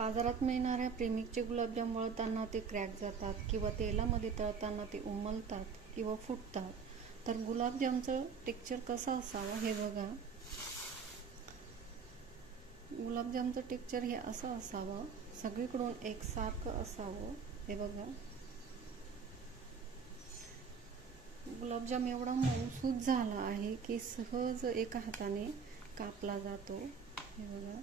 बाजारात मिळणाऱ्या प्रेमिकचे गुलाबजाम वळताना ते क्रॅक जातात किंवा तेलामध्ये तळताना ते उमलतात किंवा फुटतात. तर गुलाबजामचं टेक्स्चर कसं असावं हे बघा. गुलाबजामचं टेक्स्चर हे असं असावं, सगळीकडून एकसारखं असावं. हे बघा, गुलाबजाम एवढा मऊसूत झाला आहे की सहज एका हाताने कापला जातो. हे बघा,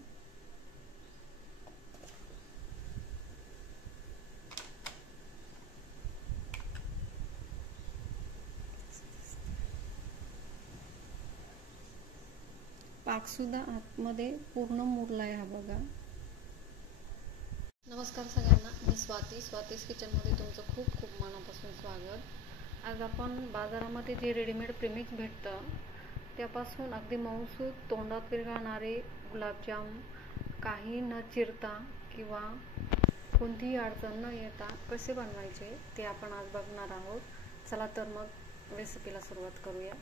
पाकसुद्धा आतमध्ये पूर्ण मुरलाय. हा बघा. नमस्कार सगळ्यांना, मी स्वातीस किचनमध्ये तुमचं खूप खूप मनापासून स्वागत. आज आपण बाजारामध्ये जे रेडीमेड प्रेमिक्स भेटतं त्यापासून अगदी मऊसूत तोंडात विरघळणारे गुलाबजाम काही न चिरता किंवा कोणतीही अडचण न येता कसे बनवायचे ते आपण आज बघणार आहोत. चला तर मग रेसिपीला सुरुवात करूया.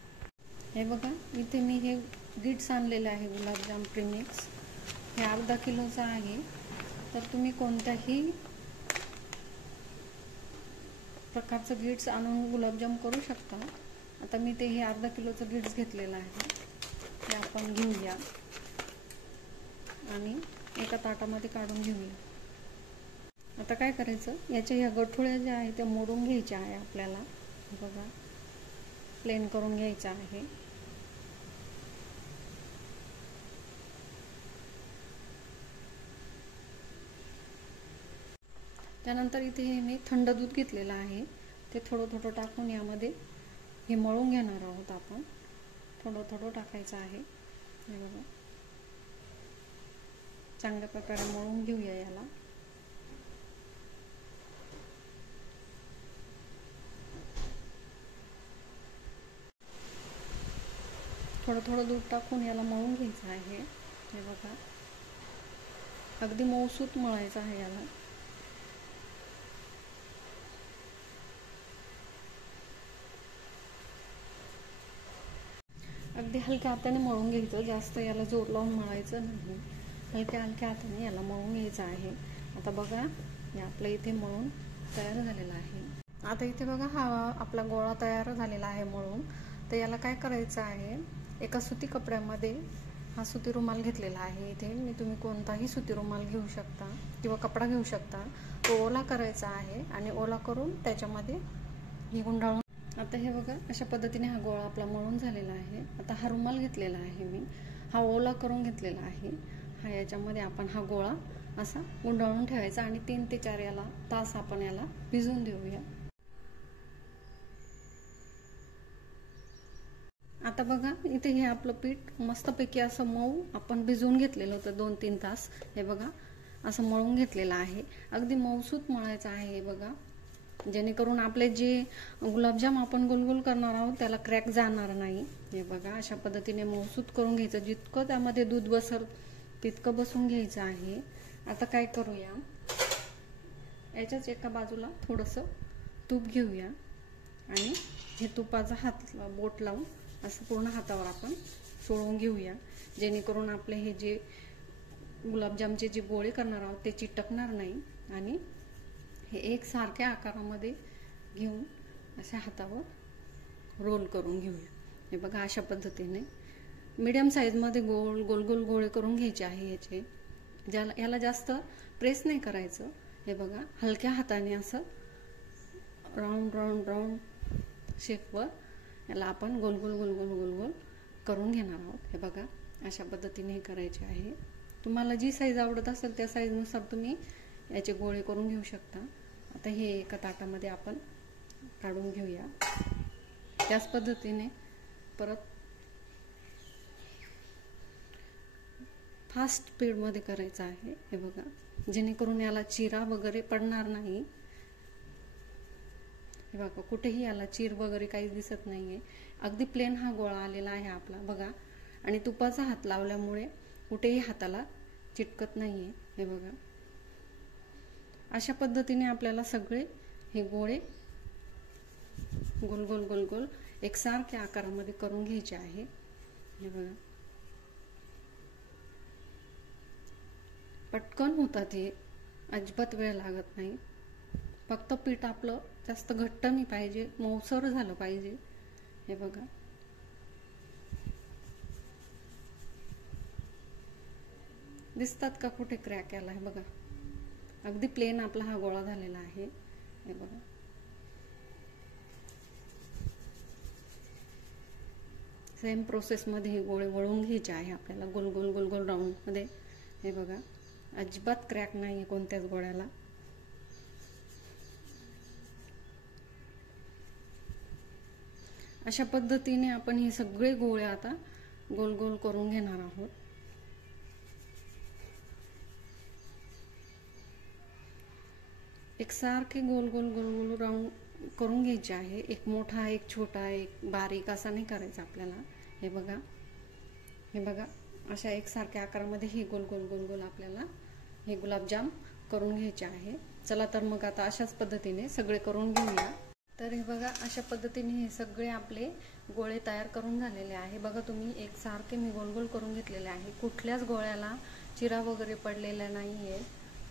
हे बघा, इथे मी हे गिट्स आणलेले आहे गुलाबजाम प्रीमिक्स. हे अर्धा किलोचं आहे. तर तुम्ही कोणत्याही प्रकारचं गिट्स आणून गुलाबजाम करू शकता. आता मी ते हे अर्धा किलोचं गिट्स घेतलेलं आहे. हे आपण घेऊया आणि एका ताटामध्ये काढून घेऊया. आता काय करायचं, याच्या ह्या गठोळ्या ज्या आहेत त्या मोडून घ्यायच्या आहे आपल्याला. बघा, प्लेन करून घ्यायचं आहे. त्यानंतर इथे हे मी थंड दूध घेतलेलं आहे. ते थोडं थोडं टाकून यामध्ये हे मळून घेणार आहोत आपण. थोडं थोडं टाकायचं आहे. हे बघा, चांगल्या प्रकारे मळून घेऊया याला. थोडं थोडं दूध टाकून याला मळून घ्यायचं आहे. हे बघा, अगदी मऊसूत मळायचं आहे याला. अगदी हलक्या हाताने मळून घ्यायचं, जास्त याला जोर लावून मळायचं नाही. हलक्या हलक्या हाताने याला मळून घ्यायचं आहे. आता बघा, हे आपलं इथे मळून तयार झालेलं आहे. आता इथे बघा, हा आपला गोळा तयार झालेला आहे मळून. तर याला काय करायचं आहे, एका सुती कपड्यामध्ये हा सुती रुमाल घेतलेला आहे. इथे मी तुम्ही कोणताही सुती रुमाल घेऊ शकता किंवा कपडा घेऊ शकता. तो ओला करायचा आहे आणि ओला करून त्याच्यामध्ये हे गुंडाळून. आता हे बघा, अशा पद्धतीने हा गोळा आपला मळून झालेला आहे. आता हा रुमाल घेतलेला आहे मी, हा ओला करून घेतलेला आहे. हा याच्यामध्ये आपण हा गोळा असा गुंडाळून ठेवायचा आणि 3 ते 4 तास आपण याला भिजवून देऊया. आता बघा, इथे हे आपलं पीठ मस्तपैकी असं मऊ आपण भिजवून घेतलेलं होतं 2-3 तास. हे बघा, असं मळून घेतलेलं आहे. अगदी मऊसूत मळायचं आहे. हे बघा, जेणेकरून आपले जे गुलाबजाम आपण गोल करणार आहोत त्याला क्रॅक जाणार नाही. हे बघा, अशा पद्धतीने मऊसूत करून घ्यायचं. जितकं त्यामध्ये दूध बसल तितकं बसून घ्यायचं आहे. आता काय करूया, याच्याच एका बाजूला थोडंसं तूप घेऊया आणि हे तुपाचा हात बोट लावून असं पूर्ण हातावर आपण चोळून घेऊया. जेणेकरून आपले हे जे गुलाबजामचे जे गोळे करणार आहोत ते चिटकणार नाही. आणि हे एकसारख्या आकारामध्ये घेऊन अशा हातावर रोल करून घेऊया. हे बघा, अशा पद्धतीने मीडियम साईजमध्ये गोल गोळे करून घ्यायचे आहे याचे. याला जास्त प्रेस नाही करायचं. हे बघा, हलक्या हाताने असं राऊंड शेपवर याला आपण गोल गोल करून घेणार आहोत. हे बघा, अशा पद्धतीने हे करायचे आहे. तुम्हाला जी साईज आवडत असेल त्या साईजनुसार तुम्ही याचे गोळे करून घेऊ शकता. आता हे एका ताटामध्ये आपण काढून घेऊया. त्याच पद्धतीने परत फास्ट स्पीडमध्ये करायचं आहे. हे बघा, जेणेकरून याला चिरा वगैरे पडणार नाही. हे बघा, कुठेही याला चीर वगैरे काही दिसत नाहीये. अगदी प्लेन हा गोळा आलेला आहे आपला. बघा, आणि तुपाचा हात लावल्यामुळे कुठेही हाताला चिटकत नाहीये. हे बघा, अशा पद्धतीने आपल्याला सगळे हे गोळे गोल एकसारख्या आकारामध्ये करून घ्यायचे आहे. हे बघा, पटकन होतात हे. अजिबात वेळ लागत नाही. फक्त पीठ आपलं जास्त घट्ट नाही पाहिजे, मऊसर झालं पाहिजे. हे बघा, दिसतात का कुठे क्रॅक याला? हे बघा, अगदी प्लेन आपला हा गोळा झालेला आहे. हे बघा, सेम प्रोसेसमध्ये हे गोळे वळून घ्यायचे आहे आपल्याला, गोल गोल गोल गोल राऊंडमध्ये. हे बघा, अजिबात क्रॅक नाही आहे कोणत्याच गोळ्याला. अशा पद्धतीने आपण हे सगळे गोळे आता गोल गोल करून घेणार आहोत. एकसारखे गोल गोल गोल गोल राऊंड करून घ्यायचे आहे. एक मोठा, एक छोटा, एक बारीक असा नाही करायचा आपल्याला. हे बघा, हे बघा, अशा एकसारख्या आकारामध्ये हे गोल गोल गोल गोल आपल्याला हे गुलाबजाम करून घ्यायचे आहे. चला तर मग आता अशाच पद्धतीने सगळे करून घेऊया. तर हे बघा, अशा पद्धतीने हे सगळे आपले गोळे तयार करून झालेले आहे. बघा तुम्ही, एकसारखे मी गोल गोल करून घेतलेले आहे. कुठल्याच गोळ्याला चिरा वगैरे पडलेला नाही आहे.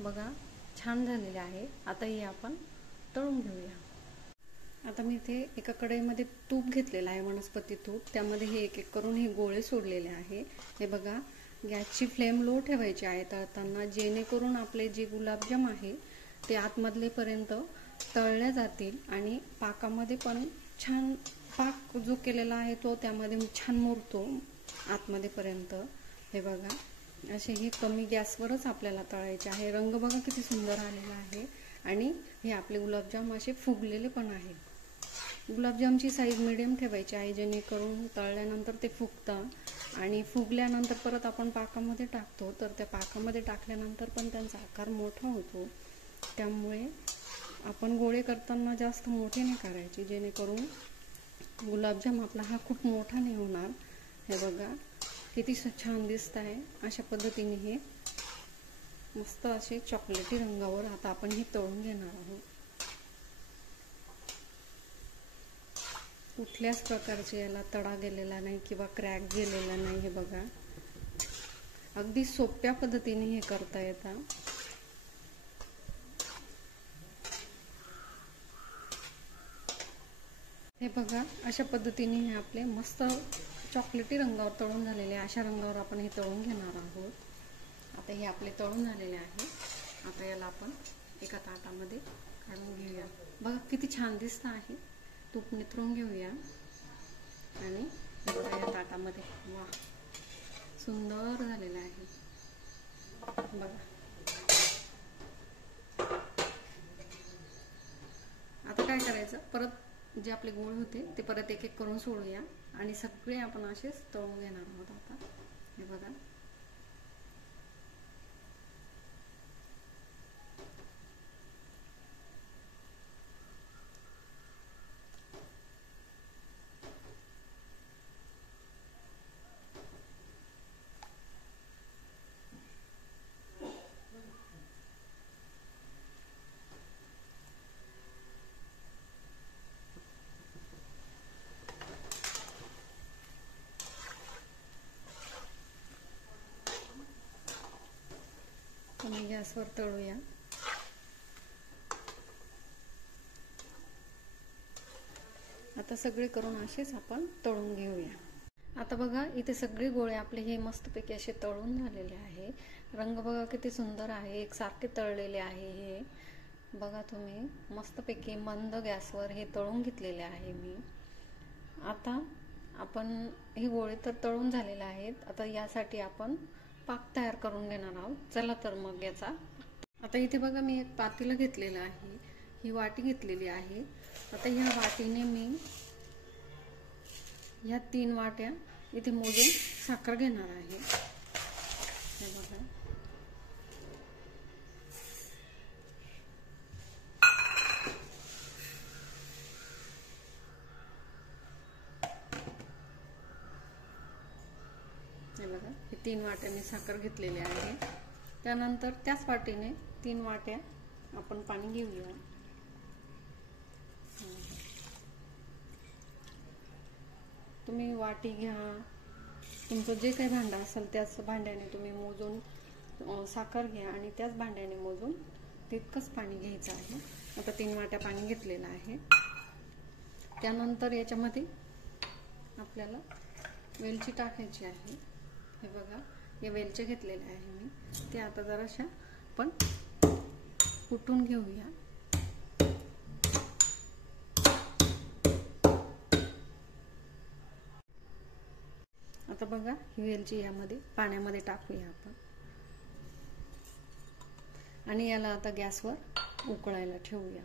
बघा, छान झालेले आहे. आता हे आपण तळून घेऊया. आता मी इथे एका कढईमध्ये तूप घेतलेलं आहे, वनस्पती तूप. त्यामध्ये हे एक एक करून हे गोळे सोडलेले आहे. हे बघा, गॅसची फ्लेम लो ठेवायची आहे तळताना, जेणेकरून आपले जे गुलाबजाम आहे ते आतमधलेपर्यंत तळले जातील आणि पाकामध्ये पण छान पाक जो केलेला आहे तो त्यामध्ये छान मुरतो आतमध्येपर्यंत. हे बघा, असे हे कमी गॅसवरच आपल्याला तळायचे आहे. रंग बघा किती सुंदर आलेला आहे आणि हे आपले गुलाबजाम असे फुगलेले पण आहे. गुलाबजामची साईज मिडियम ठेवायची आहे, जेणेकरून तळल्यानंतर ते फुगतात आणि फुगल्यानंतर परत आपण पाकामध्ये टाकतो, तर त्या पाकामध्ये टाकल्यानंतर पण त्यांचा आकार मोठा होतो. त्यामुळे आपण गोळे करताना जास्त मोठे नाही करायचे, जेणेकरून गुलाबजाम आपला हा खूप मोठा नाही होणार. हे बघा, किती छान दिसत आहे. अशा पद्धतीने हे मस्त असे चॉकलेटी रंगावर आता आपण हे तळून घेणार आहोत. कुठल्याच प्रकारचे याला तडा गेलेला नाही किंवा क्रॅक गेलेला नाही. हे बघा, अगदी सोप्या पद्धतीने हे करता येतं. हे बघा, अशा पद्धतीने हे आपले मस्त चॉकलेटी रंगावर तळून झालेले, अशा रंगावर आपण हे तळून घेणार आहोत. आता हे आपले तळून झालेले आहे. आता याला आपण एका ताटामध्ये काढून घेऊया. बघा किती छान दिसतं आहे. तूप निथरून घेऊया आणि या ताटामध्ये, वा, सुंदर झालेलं आहे. बघा, आता काय करायचं, परत जे आपले गोळ होते ते परत एक एक करून सोडूया आणि सगळे आपण असेच तळून घेणार आहोत. आता हे बघा, कमी गॅसवर तळूया. आता सगळे करून असेच आपण तळून घेऊया. आता बघा, इथे सगळे गोळे आपले हे मस्तपैकी असे तळून झालेले आहे. रंग बघा किती सुंदर आहे, एकसारखे तळलेले आहे. हे बघा तुम्ही, मस्तपैकी मंद गॅसवर हे तळून घेतलेले आहे मी. आता आपण हे गोळे तर तळून झालेले आहेत. आता यासाठी आपण पाक तयार करून घेणार आहोत. चला तर मग याचा. आता इथे बघा, मी एक पातेलं घेतलेलं आहे, ही वाटी घेतलेली आहे. आता ह्या वाटीने मी ह्या 3 वाट्या इथे मोजून साखर घेणार आहे. हे बघा, हे बघा, हे 3 वाट्यांनी साखर घेतलेली आहे. त्यानंतर त्याच वाटीने 3 वाट्या आपण पाणी घेऊया. तुम्ही वाटी घ्या, तुमचं जे काही भांडं असेल त्याच भांड्याने तुम्ही मोजून साखर घ्या आणि त्याच भांड्याने मोजून तितकंच पाणी घ्यायचं आहे. आता 3 वाट्या पाणी घेतलेलं आहे. त्यानंतर याच्यामध्ये आपल्याला वेलची टाकायची आहे. हे बघा, हे वेलचे घेतलेले आहे मी. ते आता जराशा पण कुटून घेऊया. आता बघा, ही वेलची यामध्ये पाण्यामध्ये टाकूया आपण आणि याला आता गॅसवर उकळायला ठेवूया.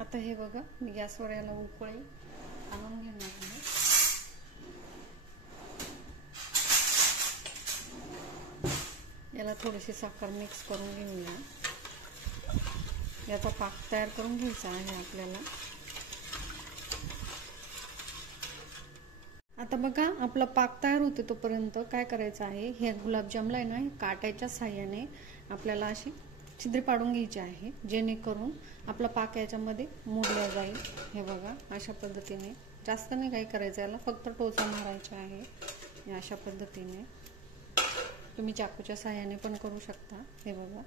आता हे बघा, मी गॅसवर याला उकळी आणून घेणार आहे. याला थोडीशी साखर मिक्स करून घेऊया. याचा पाक तयार करून घ्यायचा आहे आपल्याला. आता बघा, आपला पाक तयार होते तोपर्यंत काय करायचं आहे, हे गुलाबजामला आहे ना, काट्याच्या साह्याने आपल्याला अशी छिद्री पाडून घ्यायची आहे, जेणेकरून आपला पाक याच्यामध्ये मुरला जाईल. हे बघा, अशा पद्धतीने. जास्त नाही काही करायचं, याला फक्त टोचा मारायचा आहे. अशा पद्धतीने तुम्ही चाकूच्या साह्याने पण करू शकता. हे बघा,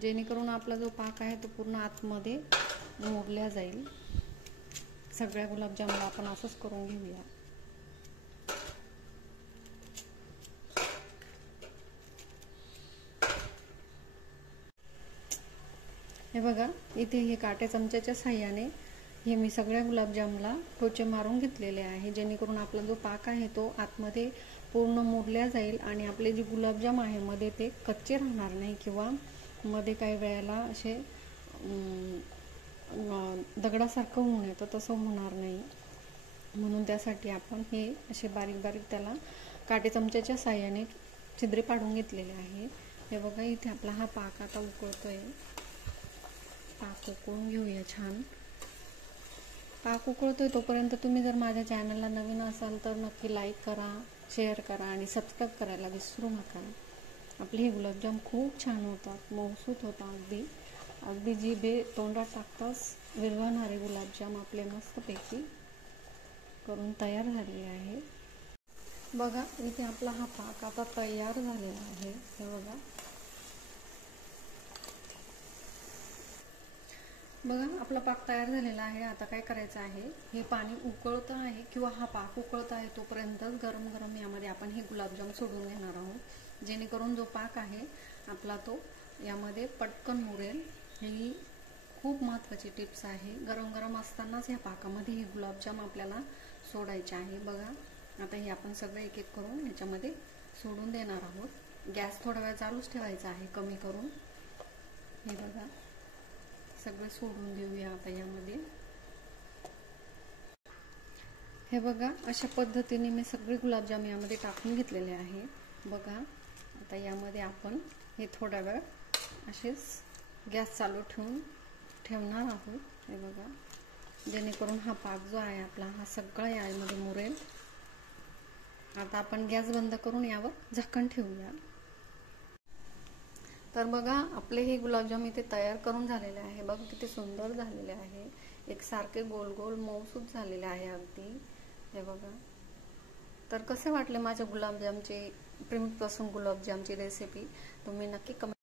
जेणेकरून आपला जो पाक आहे तो पूर्ण आतमध्ये मुरला जाईल. सगळ्या गुलाबजामला आपण असंच करून घेऊया. हे बघा, इथे हे काट्या चमच्याच्या साह्याने हे मी सगळ्या गुलाबजामला टोचे मारून घेतलेले आहे, जेणेकरून आपला जो पाक आहे तो आतमध्ये पूर्ण मुरला जाईल आणि आपले जे गुलाबजाम आहे मध्ये ते कच्चे राहणार नाही किंवा मध्ये काही वेळेला असे दगडासारखं होऊन येतं, तसं होणार नाही. म्हणून त्यासाठी आपण हे असे बारीक बारीक त्याला काटे चमच्याच्या साह्याने छिद्रे पाडून घेतलेले आहे. हे बघा, इथे आपला हा पाक आता उकळतोय. पाक उकळून घेऊया छान. पाक उकळतोय तोपर्यंत तुम्ही जर माझ्या चॅनलला नवीन असाल तर नक्की लाईक करा, शेअर करा आणि सबस्क्राईब करायला विसरू नका. आपले हे गुलाबजाम खूप छान होतात, मऊसूत होतात. अगदी अगदी जिभे तोंडात टाकताच विरघळणारे गुलाबजाम आपले मस्तपैकी करून तयार झालेले आहे. बघा, इथे आपला हा पाक आता तयार झालेला आहे. हे बघा बघा, आपला पाक तयार झालेला आहे. आता काय करायचं आहे, हे पाणी उकळतं आहे किंवा हा पाक उकळत आहे तोपर्यंत गरम गरम यामध्ये आपण हे गुलाबजाम सोडून घेणार आहोत, जेणेकरून जो पाक आहे आपला तो यामध्ये पटकन मुरेल. ही खूप महत्त्वाची टिप्स आहे. गरम गरम असतानाच ह्या पाकामध्ये हे गुलाबजाम आपल्याला सोडायचे आहे. बघा, आता हे आपण सगळं एक एक करून याच्यामध्ये सोडून देणार आहोत. गॅस थोडा वेळ चालूच ठेवायचा आहे कमी करून. हे बघा, सगळं सोडून देऊया आता यामध्ये. हे बघा, अशा पद्धतीने मी सगळे गुलाबजाम यामध्ये टाकून घेतलेले आहे. बघा, आता यामध्ये आपण हे थोडा वेळ असेच गॅस चालू ठेवणार आहोत. हे बघा, जेणेकरून हा पाक जो आहे आपला हा सगळा यामध्ये मुरेल. आता आपण गॅस बंद करून यावर झाकण ठेवूया. तर बघा, आपले हे गुलाबजाम इथे तयार करून झालेले आहे. बघा किती सुंदर झालेले आहे, एकसारखे गोल गोल मऊसूत झालेले आहे अगदी. हे बघा, तर कसे वाटले माझ्या गुलाबजामची, प्रेमीपासून गुलाबजामची रेसिपी तुम्ही नक्की कमेंट